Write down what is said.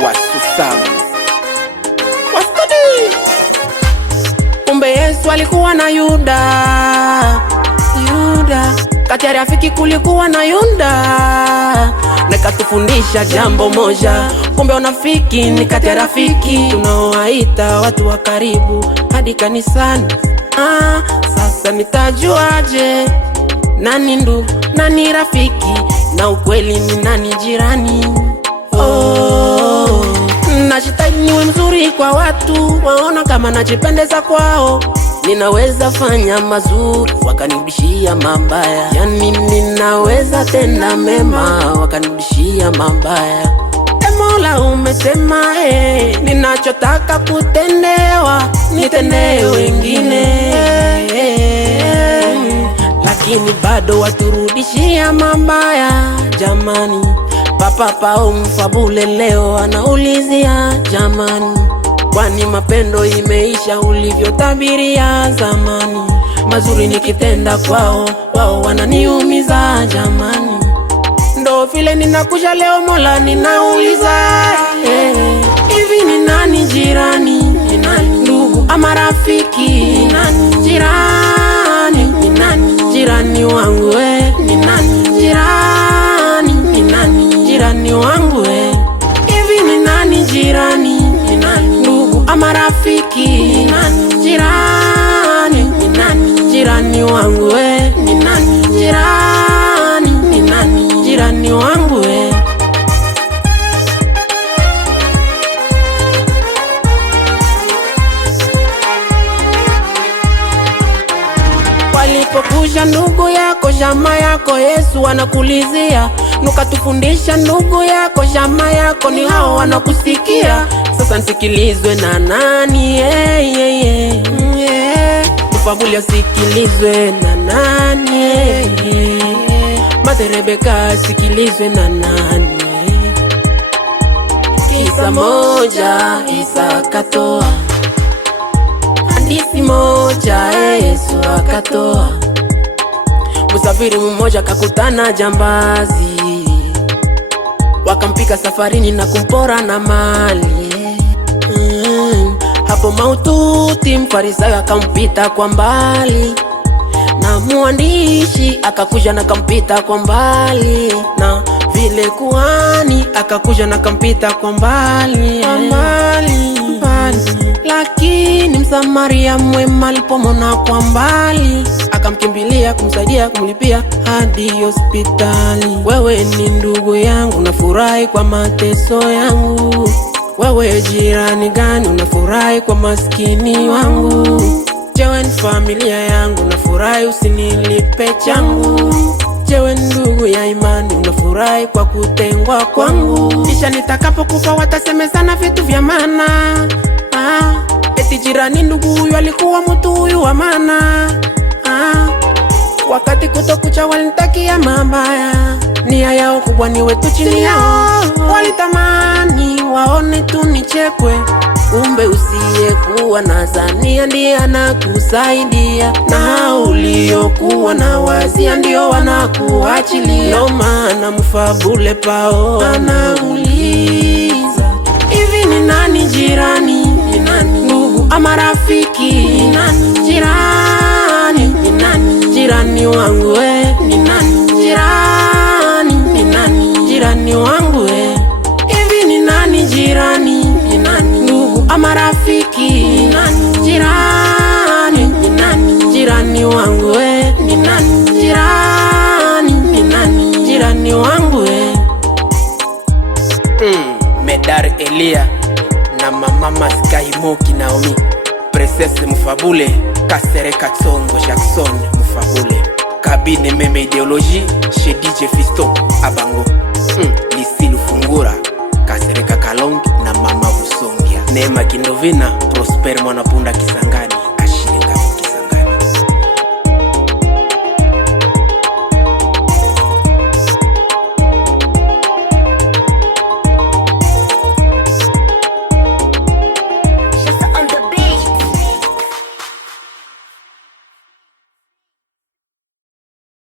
Wasusamu Wastadi. Kumbe Yesu alikuwa na Yuda. Kati ya rafiki kulikuwa na Yuda. Nakatufundisha jambo moja, kumbe unafiki ni kati ya rafiki tunaowaita watu wa karibu hadi kanisani. Sasa nitajuaje nani ndugu, nani rafiki, na ukweli ni nani jirani? Najitahidi niwe mzuri kwa watu, waona kama najipendeza kwao. Ninaweza fanya mazuri wakanirudishia mabaya, yani ninaweza tenda mema wakanirudishia mabaya. Mola umesema ninachotaka kutendewa nitendee wengine, lakini bado waturudishia mabaya. Jamani, Papa Pao Mfabule leo anaulizia jamani, kwani mapendo imeisha ulivyotabiria zamani? Mazuri nikitenda kwao, wao wananiumiza jamani. Ndo vile ninakuja leo Mola ninauliza, hivi ni nani jirani? Ni nani ndugu ama rafiki? Ni nani jirani? Ni nani jirani wangu? Ni nani jirani? Ni nani jirani wangu? Hivi ni nani jirani? Ni nani ndugu ama rafiki? Ni nani jirani? Ni nani jirani wangu? Ni nani jirani? Ni nani jirani wangu? Walipokuja ndugu yako jamaa yako, Yesu anakulizia, nukatufundisha ndugu yako jamaa yako, ni hao wanakusikia. Sasa nsikilizwe na nani? Mfabule asikilizwe na nani? Mother Rebecca sikilizwe na nani? Kisa moja Isa katoa hadithi moja, Yesu akatoa. Musafiri mmoja kakutana jambazi, wakampika safarini na kumpora na mali. Hapo maututi Mfarisayo akampita kwa mbali, na muandishi akakuja na kampita kwa mbali, na vile kuhani akakuja na kampita kwa mbali. Lakini Msamaria mwema alipomona kwa mbali, akamkimbilia kumsaidia kumlipia hadi hospitali. Wewe ni ndugu yangu, unafurahi kwa mateso yangu. Wewe jirani gani, unafurahi kwa maskini wangu? Jewe ni familia yangu, unafurahi usinilipe changu. Jewe ndugu ya imani, unafurahi kwa kutengwa kwangu. Kisha nitakapokufa watasemezana vitu vya maana, eti jirani ndugu huyu alikuwa mtu huyu wa maana. Wakati kutokucha walinitakia mabaya, nia yao kubwa ni wetu chini yao. Walitamani waone tu nichekwe, kumbe usiyekuwa na zania ndiye anakusaidia, na hao uliokuwa na wazia ndio wanakuachilia. Ndo maana Mfabule Pao anauliza, hivi ni nani jirani? Ni nani ndugu ama rafiki? Ni nani jirani? Ni nani jirani wangu? Ni nani jirani? Ni nani jirani wangu? Hivi ni nani jirani? Ni nani ndugu ama rafiki? Ni nani jirani? Ni nani jirani wangu? Ni nani jirani? Ni nani jirani wangu? Medar Elia na mama Skahimoki Naomi, Princess Mfabule, Kasereka Tsongo Jackson Mfabule, Kabine Meme Ideologie chez DJ Fisto Abango, Lisilu Fungura, Kasereka Kalongi na mama Vusongia, Neema Kindovina, Prosper Mwanapunda